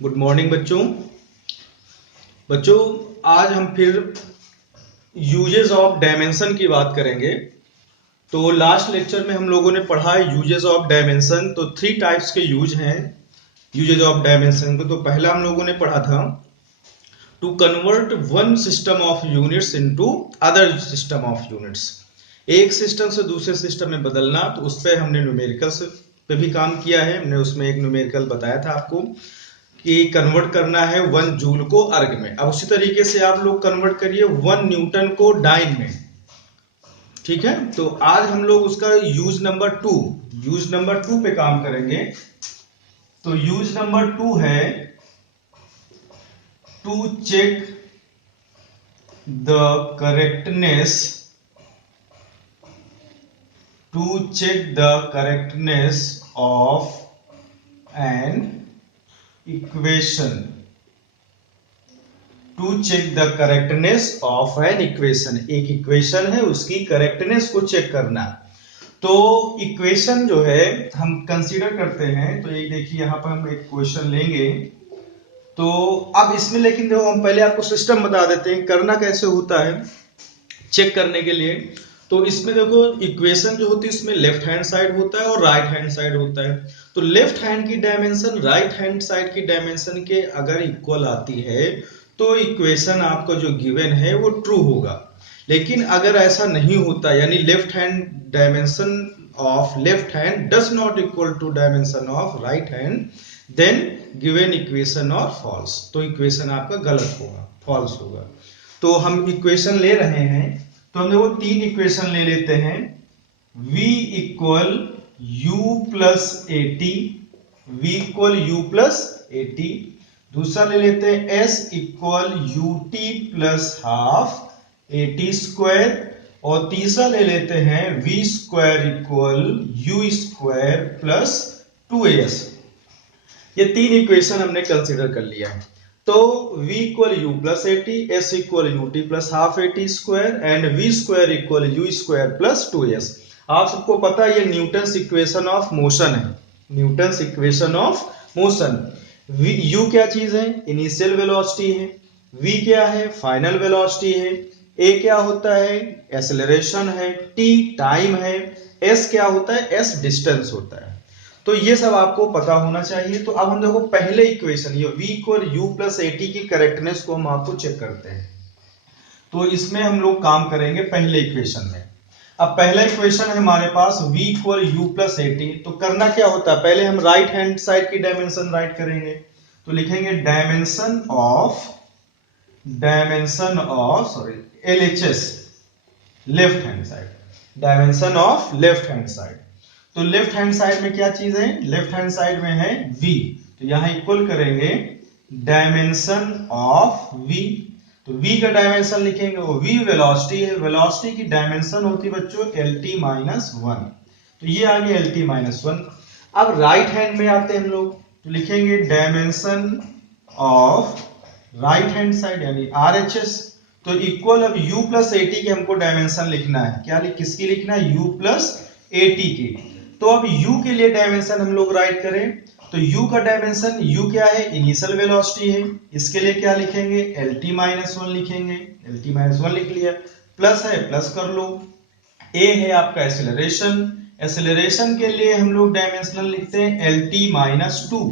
Good morning बच्चों। बच्चों आज हम फिर यूजेस ऑफ डायमेंशन की बात करेंगे। तो लास्ट लेक्चर में हम लोगों ने पढ़ा है यूजेस ऑफ डायमेंशन। तो थ्री टाइप्स के यूज हैं यूजेस ऑफ डायमेंशन को। तो पहला हम लोगों ने पढ़ा था to convert one system of units into other system of units. एक सिस्टम से दूसरे सिस्टम में बदलना। तो उस पर हमने न्यूमेरिकल्स पे भी काम किया है। हमने उसमें एक न्यूमेरिकल बताया था आपको कि कन्वर्ट करना है 1 जूल को अर्ग में। अब उसी तरीके से आप लोग कन्वर्ट करिए 1 न्यूटन को डाइन में। ठीक है, तो आज हम लोग उसका यूज नंबर 2 पे काम करेंगे। तो यूज नंबर 2 है to check the correctness of an equation. To check the correctness of an equation. एक इक्वेशन है, उसकी करेक्टनेस को चेक करना। तो इक्वेशन जो है हम कंसीडर करते हैं। तो ये देखिए यहां पर हम एक क्वेश्चन लेंगे। तो अब इसमें लेकिन देखो हम पहले आपको सिस्टम बता देते हैं करना कैसे होता है चेक करने के लिए। तो इसमें देखो इक्वेशन जो होती है इसमें लेफ्ट हैंड साइड होता है और राइट हैंड साइड होता है। तो लेफ्ट हैंड की डायमेंशन राइट हैंड साइड की डायमेंशन के अगर इक्वल आती है तो इक्वेशन आपका जो गिवन है वो ट्रू होगा। लेकिन अगर ऐसा नहीं होता यानी left hand dimension of left hand does not equal to dimension of right hand then given equation are false. तो इक्वेशन आपका गलत होगा, फॉल्स होगा। तो हम इक्वेशन ले रहे हैं। तो हम देखो 3 इक्वेशन ले लेते हैं। v equal u plus eighty, v equal u plus eighty. दूसरा ले लेते हैं s equal ut plus half eighty square. और तीसरा ले लेते हैं v square equal u square plus 2as। ये 3 इक्वेशन हमने कंसीडर कर लिया है। तो v equal u plus eighty, s equal ut plus half eighty square and v square equal u square plus 2s। आप सबको पता है ये न्यूटन्स इक्वेशन ऑफ मोशन है। Newton's equation of motion. u क्या चीज है? इनिशियल वेलोसिटी है। v क्या है? फाइनल वेलोसिटी है। a क्या होता है? एक्सेलरेशन है। t टाइम है। s क्या होता है? s डिस्टेंस होता है। तो ये सब आपको पता होना चाहिए। तो अब हम देखो पहले इक्वेशन ये v equal u plus eighty की करेक्टनेस को हम आपको चेक करते हैं। तो इसमें हम लोग काम करेंगे पहले इक्वेशन में। अब पहला इक्वेशन है हमारे पास v equal u plus eighty. तो करना क्या होता है, पहले हम राइट हैंड साइड की डायमेंशन राइट करेंगे। तो लिखेंगे dimension of LHS left hand side. Dimension of left hand side. तो लेफ्ट हैंड साइड में क्या चीज है? लेफ्ट हैंड साइड में है v। तो यहां इक्वल करेंगे डायमेंशन ऑफ v। तो v का डायमेंशन लिखेंगे, वो v वेलोसिटी है। वेलोसिटी की डायमेंशन होती है बच्चों lt माइनस 1। तो ये आ गया lt माइनस 1। अब राइट हैंड में आते हैं हम लोग। तो लिखेंगे dimension of right hand side यानी RHS। तो इक्वल अब u प्लस एटी की हमको डायमेंशन लिखना है। क्या किसकी लिखना है? u प्लस एटी की। तो अब u के लिए डायमेंशन हम लोग राइट करें। तो u का डायमेंशन u क्या है? इनिशियल वेलोसिटी है। इसके लिए क्या लिखेंगे? lt माइनस 1 लिखेंगे। lt माइनस 1 लिख लिया। प्लस है प्लस कर लो। a है आपका एक्सेलरेशन। एक्सेलरेशन के लिए हम लोग डायमेंशनल लिखते हैं lt minus 2।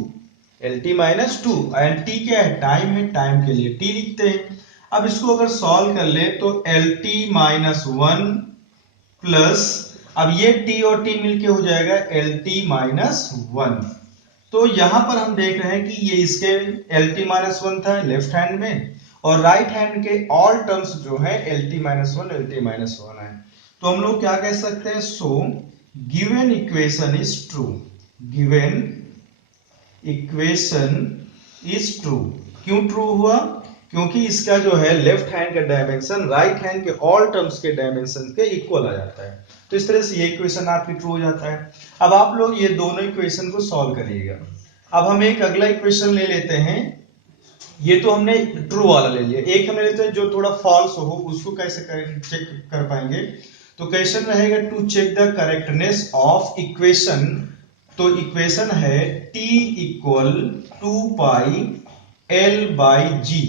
lt minus 2 and t क्या है? टाइम है। टाइम के लिए t लिखते हैं। अब इसको अगर सॉल्व कर ले तो lt माइनस 1 प्लस अब ये t और t मिलके हो जाएगा lt माइनस 1। तो यहां पर हम देख रहे हैं कि ये इसके lt माइनस 1 था लेफ्ट हैंड में और राइट हैंड के ऑल टर्म्स जो है lt माइनस 1 lt माइनस 1 है। तो हम लोग क्या कह सकते हैं? So given equation is true. Given equation is true. क्यों ट्रू हुआ? क्योंकि इसका जो है लेफ्ट हैंड का डायमेंशन राइट हैंड के ऑल टर्म्स के डायमेंशन के इक्वल आ जाता है। तो इस तरह से ये इक्वेशन आपकी ट्रू हो जाता है। अब आप लोग ये दोनों इक्वेशन को सॉल्व करिएगा। अब हम एक अगला इक्वेशन ले लेते हैं। ये तो हमने ट्रू वाला ले लिया। एक हम ले लेते हैं जो थोड़ा फॉल्स हो, उसको कैसे चेक कर पाएंगे? तो क्वेश्चन रहेगा to check the correctness of equation तो इक्वेशन है t equal 2 pi l by g.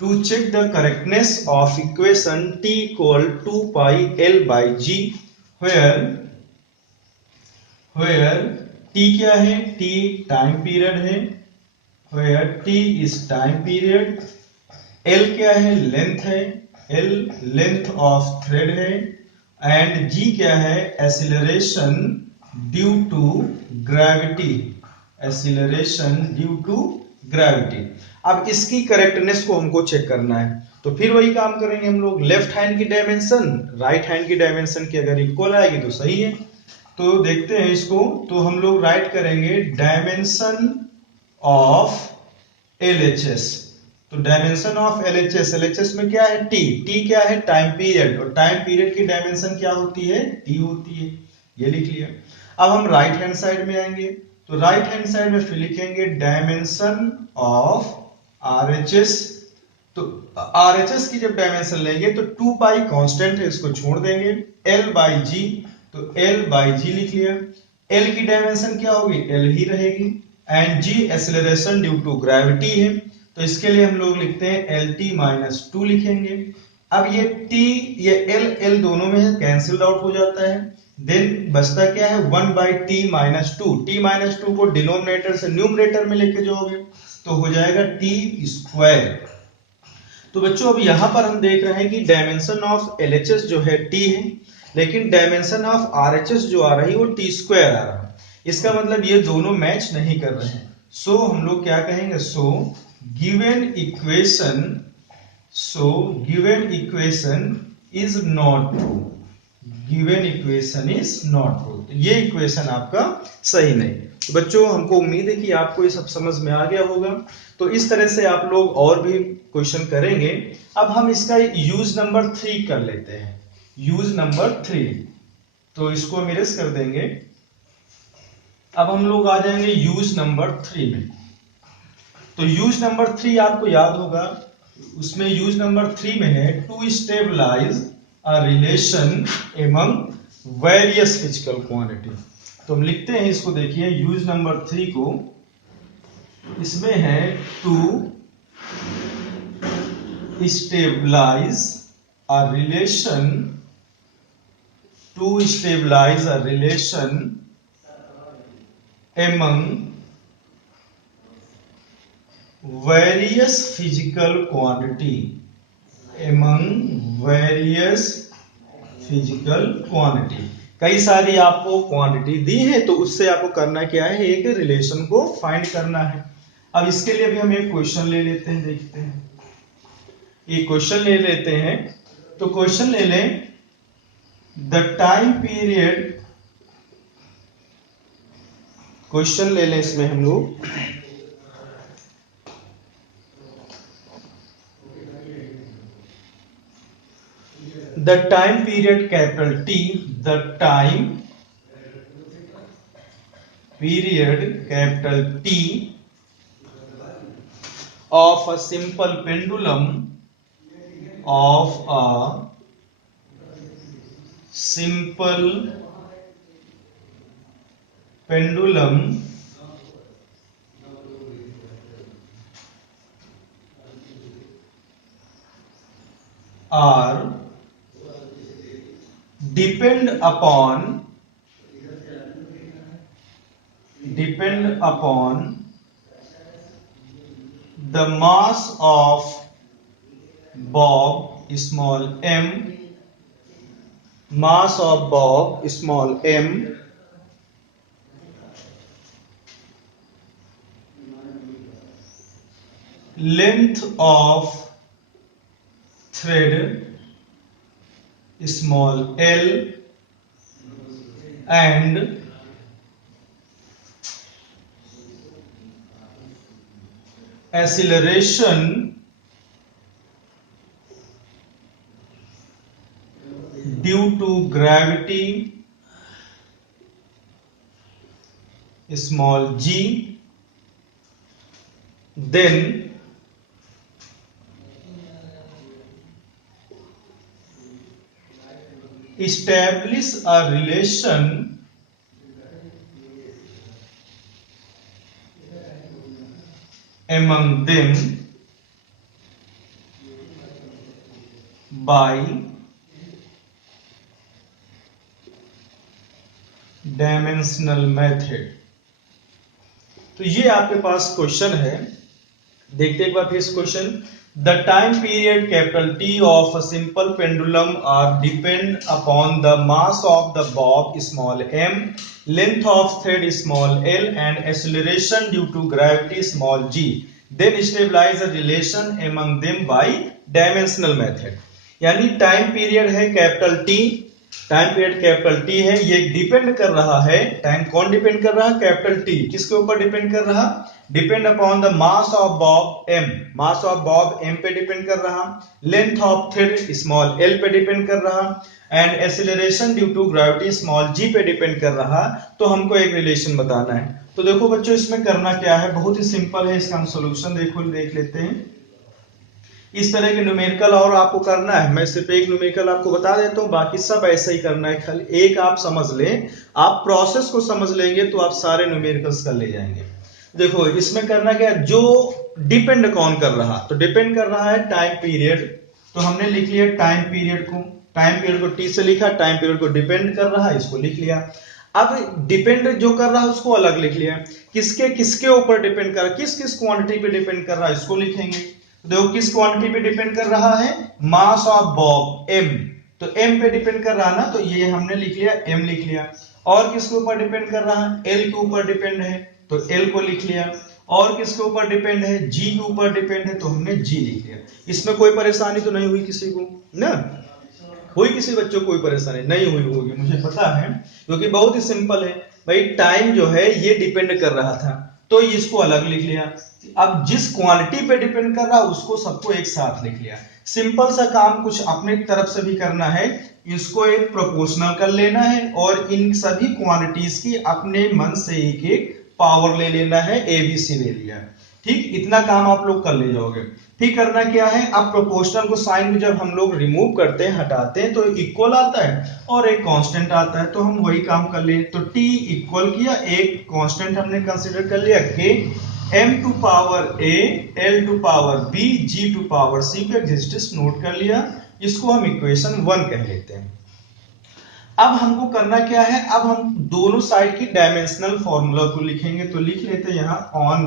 To check the correctness of equation t equal 2 pi l by g, where t क्या है, t टाइम पीरियड है, where t is time period, l क्या है, length है, l length of thread है, and g क्या है, acceleration due to gravity, acceleration due to gravity. अब इसकी करेक्टनेस को हमको चेक करना है, तो फिर वही काम करेंगे हम लोग। लेफ्ट हैंड की डायमेंशन राइट हैंड की डायमेंशन की अगर इक्वल आएगी तो सही है। तो देखते हैं इसको, तो हम लोग राइट करेंगे डायमेंशन ऑफ LHS। तो डायमेंशन ऑफ LHS में क्या है, t क्या है, टाइम पीरियड, और टाइम पीरियड की डायमेंशन क्या होती है, t होती है, ये लिख लिया। अब हम राइट हैंड साइड में आएंगे, तो राइट हैंड साइड में फिर लिखेंगे डायमेंशन ऑफ RHS। तो RHS की जब डायमेंशन लेंगे तो 2 पाई कांस्टेंट है, इसको छोड़ देंगे, L बाई जी, तो L बाई जी लिख लिया। L की डायमेंशन क्या होगी, L ही रहेगी, and G acceleration due to gravity है, तो इसके लिए हम लोग लिखते हैं LT माइनस 2 लिखेंगे। अब ये T ये L दोनों में कैंसिल आउट हो जाता है, देन बचता क्या है, 1 by T minus 2। T minus 2 को डिनोमिनेटर से न्यूमरेटर में लेके जाओगे तो हो जाएगा टी स्क्वायर। तो बच्चों अब यहां पर हम देख रहे हैं कि डायमेंशन ऑफ LHS जो है t है, लेकिन डायमेंशन ऑफ RHS जो आ रही है वो t स्क्वायर आ रहा है। इसका मतलब ये दोनों मैच नहीं कर रहे हैं। सो हम लोग क्या कहेंगे, so given equation is not true, given equation is not true, तो ये इक्वेशन आपका सही नहीं। तो बच्चों हमको उम्मीद है कि आपको ये सब समझ में आ गया होगा। तो इस तरह से आप लोग और भी क्वेश्चन करेंगे। अब हम इसका यूज नंबर 3 कर लेते हैं, यूज नंबर 3। तो इसको हम इरेज कर देंगे। अब हम लोग आ जाएंगे यूज नंबर 3 में। तो यूज नंबर 3 आपको याद होगा, उसमें यूज नंबर 3 में है to stabilise a relation among various physical quantity. तो हम लिखते हैं इसको, देखिए यूज नंबर 3 को, इसमें है to stabilise a relation, to stabilise a relation among various physical quantity, among various physical quantity. कई सारी आपको क्वांटिटी दी है, तो उससे आपको करना क्या है, एक रिलेशन को फाइंड करना है। अब इसके लिए भी हम एक क्वेश्चन ले लेते हैं, देखते हैं एक क्वेश्चन ले लेते हैं। तो क्वेश्चन ले लें, द टाइम पीरियड, क्वेश्चन ले लें इसमें हम लोग, the time period capital T, the time period capital T of a simple pendulum, of a simple pendulum are depend upon the mass of bob small m, mass of bob small m, length of thread small l, and acceleration due to gravity small g, then establish a relation among them by dimensional method. तो ये आपके पास question है, देखते एक बार फिर इस question. The time period capital T of a simple pendulum are depend upon the mass of the bob small m, length of thread small l and acceleration due to gravity small g, then stabilise the relation among them by dimensional method. यानी time period है capital T, time period capital T है, ये depend कर रहा है, time कौन depend कर रहा है? Capital T. किसके ऊपर डिपेंड कर रहा? Depend upon the mass of bob m, mass of bob m पे डिपेंड कर रहा, length of thread small l पे डिपेंड कर रहा and acceleration due to gravity small g पे डिपेंड कर रहा। तो हमको एक रिलेशन बताना है। तो देखो बच्चों इसमें करना क्या है, बहुत ही सिंपल है, इसका हम सोल्यूशन देख लेते हैं। इस तरह के न्यूमेरिकल और आपको करना है, मैं सिर्फ एक न्यूमेरिकल आपको बता देता हूँ, बाकी सब ऐसा ही करना है। खाली एक आप समझ लें, आप प्रोसेस को समझ लेंगे तो आप सारे न्यूमेरिकल्स कर ले जाएंगे। देखो इसमें करना क्या, जो डिपेंड कौन कर रहा, तो डिपेंड कर रहा है टाइम पीरियड, तो हमने लिख लिया टाइम पीरियड को टी से लिखा, टाइम पीरियड को डिपेंड कर रहा है इसको लिख लिया। अब डिपेंड जो कर रहा है उसको अलग लिख लिया, किसके किसके ऊपर डिपेंड कर रहा है, किस किस क्वांटिटी पे डिपेंड कर रहा है इसको लिखेंगे। देखो किस क्वांटिटी पे डिपेंड कर रहा है, मास ऑफ बॉब m, तो m पे डिपेंड कर रहा है ना, तो ये हमने लिख लिया m लिख लिया। और किसके ऊपर डिपेंड कर रहा है, l के ऊपर डिपेंड है तो l को लिख लिया। और किसके ऊपर डिपेंड है, g के ऊपर डिपेंड है तो हमने g लिख लिया। इसमें कोई परेशानी तो नहीं हुई किसी को ना, हुई किसी बच्चों को कोई परेशानी नहीं हुई होगी मुझे पता है, क्योंकि बहुत ही सिंपल है भाई। टाइम जो है ये डिपेंड कर रहा था तो इसको अलग लिख लिया। अब जिस क्वांटिटी पे डिपेंड कर रहा है उसको सबको एक साथ लिख लिया। सिंपल सा काम कुछ अपने तरफ से भी करना है, इसको एक प्रोपोर्शनल कर लेना है और इन सभी क्वांटिटीज की अपने मन से एक एक पावर ले लेना है, ABC ले लिया, ठीक, इतना काम आप लोग कर ले जाओगे। फिर करना क्या है, अब प्रोपोर्शनल को साइन में जब हम लोग रिमूव करते हैं हटाते हैं तो इक्वल आता है और एक कांस्टेंट आता है, तो हम वही काम कर लिए। तो t इक्वल किया, एक कांस्टेंट हमने कंसीडर कर लिया k, m to power a, l to power b, g to power c पे एक्सिस्टेंस नोट कर लिया। इसको हम इक्वेशन 1 कह लेते हैं। अब हमको करना क्या है, अब हम दोनों साइड की डायमेंशनल फॉर्मूला को लिखेंगे। तो लिख लेते हैं यहाँ on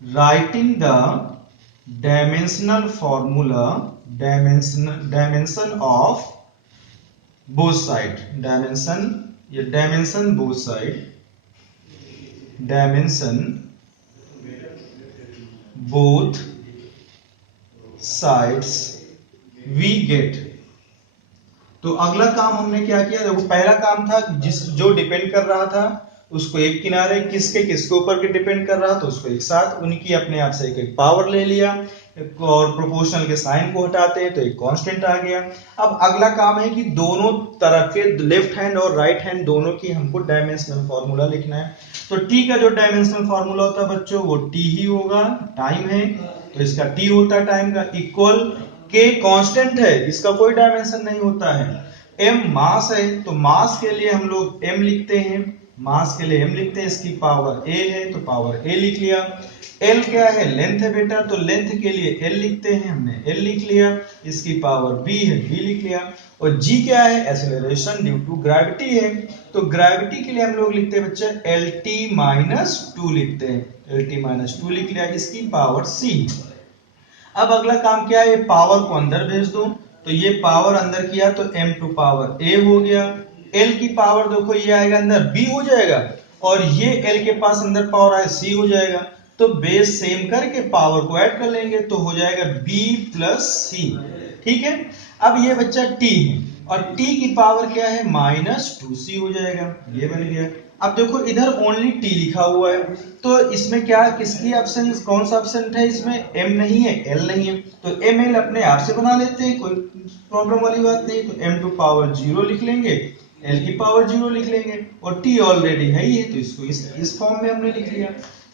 writing the dimensional formula, dimension of both side, dimension both side, dimension both sides we get. तो अगला काम हमने क्या किया, देखो पहला काम था जो डिपेंड कर रहा था उसको एक किनारे, किसके ऊपर के डिपेंड कर रहा तो उसको एक साथ, उनकी अपने आप से एक एक पावर ले लिया और प्रोपोर्शनल के साइन को हटाते हैं तो एक कांस्टेंट आ गया। अब अगला काम है कि दोनों तरफ के लेफ्ट हैंड और राइट हैंड दोनों की हमको डायमेंशनल फॉर्मूला लिखना है। तो टी का जो डायमेंशनल फॉर्मूला होता है बच्चों वो टी ही होगा, टाइम है तो इसका टी होता है टाइम का, इक्वल के कांस्टेंट है, इसका कोई डायमेंशन नहीं होता है। m मास है तो मास के लिए हम लोग m लिखते हैं, मास के लिए m लिखते हैं, इसकी पावर a है तो पावर a लिख लिया। l क्या है, लेंथ है बेटा, तो लेंथ के लिए l लिखते हैं, हमने l लिख लिया। इसकी पावर b है, b लिख लिया। और g क्या है, एक्सेलरेशन ड्यू टू ग्रेविटी है, तो ग्रेविटी के लिए हम लोग लिखते हैं बच्चे lt-2 लिखते हैं, lt-2 लिख लिया। इसकी पावर c। अब अगला काम क्या है, ये पावर को अंदर भेज दो, तो ये पावर अंदर किया तो m टू पावर a हो गया। l की पावर देखो ये आएगा अंदर b हो जाएगा और ये l के पास अंदर पावर आए c हो जाएगा, तो बेस सेम करके पावर को ऐड कर लेंगे तो हो जाएगा b प्लस c, ठीक है। अब ये बच्चा t है और t की पावर क्या है, -2c हो जाएगा, ये बन गया। अब देखो इधर ओनली t लिखा हुआ है तो इसमें क्या, किसकी ऑप्शन, कौन सा ऑप्शन है इसमें, m नहीं है l नहीं है, तो m l अपने आप से बना लेते हैं, कोई प्रॉब्लम वाली बात नहीं। तो m टू पावर 0 लिख लेंगे, l की पावर 0 लिख लेंगे और t ऑलरेडी है ही है तो इसको इस फॉर्म में हमने लिख लिया,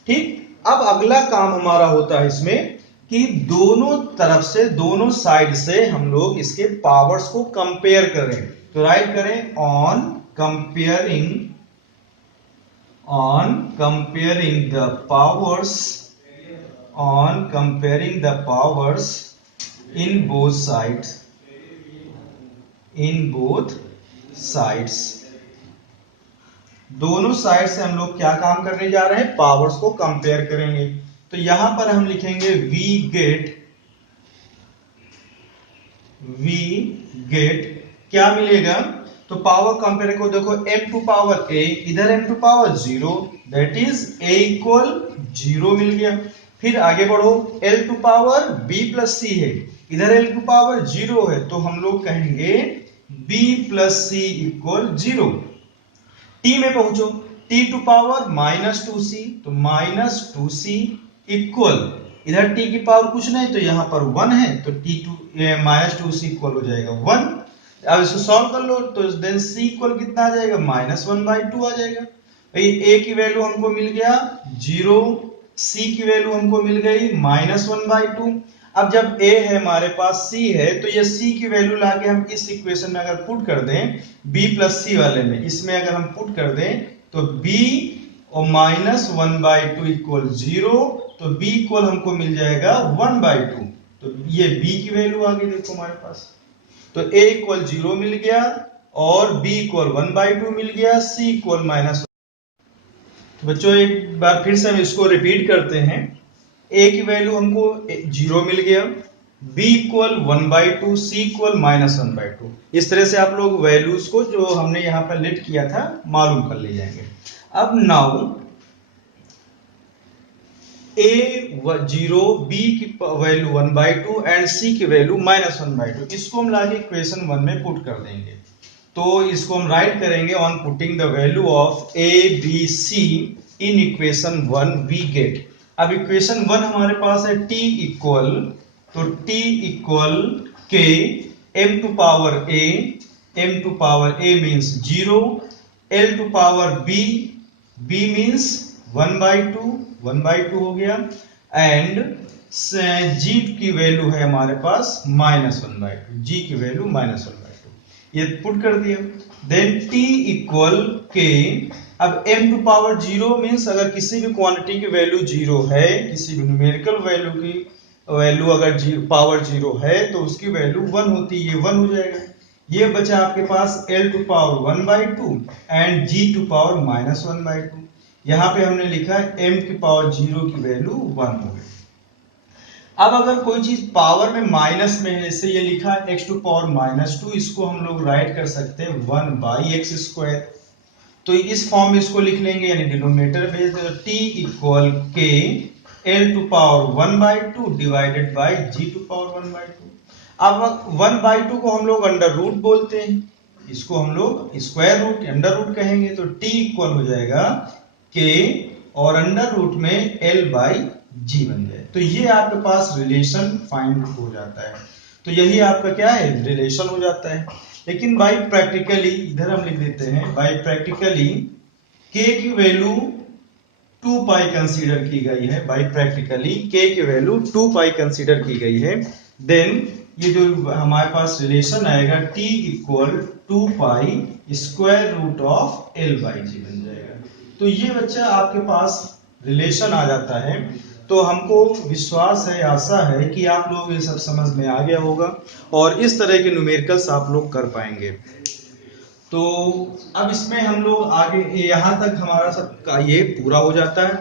ठीक। अब अगला काम हमारा होता है इसमें कि दोनों तरफ से, दोनों साइड से हम लोग इसके पावर्स को कंपेयर करें। तो राइट करें on comparing on comparing the powers in both sides दोनों साइड से हम लोग क्या काम करने जा रहे हैं, पावर्स को कंपेयर करेंगे। तो यहां पर हम लिखेंगे वी गेट क्या मिलेगा, तो पावर कंपेयर को देखो m टू पावर a, इधर m to power 0, that is a equal 0 मिल गया। फिर आगे बढ़ो, l to power b plus c है, इधर l टू पावर 0 है, तो हम लोग कहेंगे b plus c equal 0। t में पहुंचो, t to power minus 2c, तो माइनस 2c इक्वल, इधर t की पावर कुछ नहीं तो यहाँ पर 1 है, तो t to minus 2c equal हो जाएगा 1। अब इसको सॉल्व कर लो, तो देन c इक्वल कितना आ जाएगा, माइनस 1/2 आ जाएगा। a की वैल्यू हमको मिल गया 0, c की वैल्यू हमको मिल गई माइनस 1/2। अब जब a है हमारे पास, c है, तो ये c की वैल्यू लाके हम इस इक्वेशन में अगर पुट कर दें, b प्लस c वाले में, इसमें अगर हम पुट कर दें तो b और माइनस 1/2 इक्वल 0, तो b इक्वल हमको मिल जाएगा 1/2। तो ये b की वैल्यू आ गई देखो हमारे पास, तो a इक्वल 0 मिल गया और b इक्वल 1/2 मिल गया, c इक्वल माइनस। तो बच्चों एक बार फिर से हम इसको रिपीट करते हैं, a की वैल्यू हमको 0 मिल गया, b equal 1/2, c equal minus 1/2। इस तरह से आप लोग वैल्यूज को जो हमने यहाँ पर लेट किया था मालूम कर ले जाएंगे। अब नाउ a 0, b की वैल्यू 1/2 एंड c की वैल्यू माइनस 1/2, इसको हम लाके इक्वेशन 1 में पुट कर देंगे। तो इसको हम राइट करेंगे, on putting the value of a b c in equation 1 we get. अब इक्वेशन 1 हमारे पास है t इक्वल, तो t equal k m to power a means 0, l to power b means 1/2 हो गया, एंड g की वैल्यू है हमारे पास माइनस 1/2, g की वैल्यू माइनस 1/2, ये पुट कर दिया। देन t इक्वल k, अब m टू पावर 0 मीन्स अगर किसी भी क्वांटिटी की वैल्यू 0 है, किसी भी न्यूमेरिकल वैल्यू की वैल्यू अगर पावर 0 है तो उसकी वैल्यू 1 होती है, ये 1 हो जाएगा। ये बचा आपके पास l to power 1/2 and g to power minus 1/2। यहाँ पे हमने लिखा m की पावर 0 की वैल्यू 1 हो गई। अब अगर कोई चीज पावर में माइनस में है, जैसे ये लिखा x टू पावर माइनस 2, इसको हम लोग राइट कर सकते हैं 1/x²। तो इस फॉर्म में इसको लिख लेंगे, यानी डिनोमिनेटर भेज दो, t equal k l to power 1/2 divided by g to power 1/2। अब 1/2 को हम लोग अंडर रूट बोलते हैं, इसको हम लोग स्क्वायर रूट अंडर रूट कहेंगे, तो t इक्वल हो जाएगा k और अंडर रूट में l/g बन जाए। तो ये आपके पास रिलेशन फाइंड हो जाता है। तो यही आपका क्या है, रिलेशन हो जाता है। लेकिन बाई प्रैक्टिकली इधर हम लिख देते हैं, बाई प्रैक्टिकली k की वैल्यू 2 पाई कंसीडर की गई है, बाई प्रैक्टिकली k की वैल्यू 2 पाई कंसीडर की गई है। देन ये जो हमारे पास रिलेशन आएगा t equal 2 pi square root of l/g बन जाएगा। तो ये बच्चा आपके पास रिलेशन आ जाता है। तो हमको विश्वास है, आशा है कि आप लोग ये सब समझ में आ गया होगा और इस तरह के न्यूमेरिकल्स आप लोग कर पाएंगे। तो अब इसमें हम लोग आगे यहाँ तक हमारा सब का ये पूरा हो जाता है।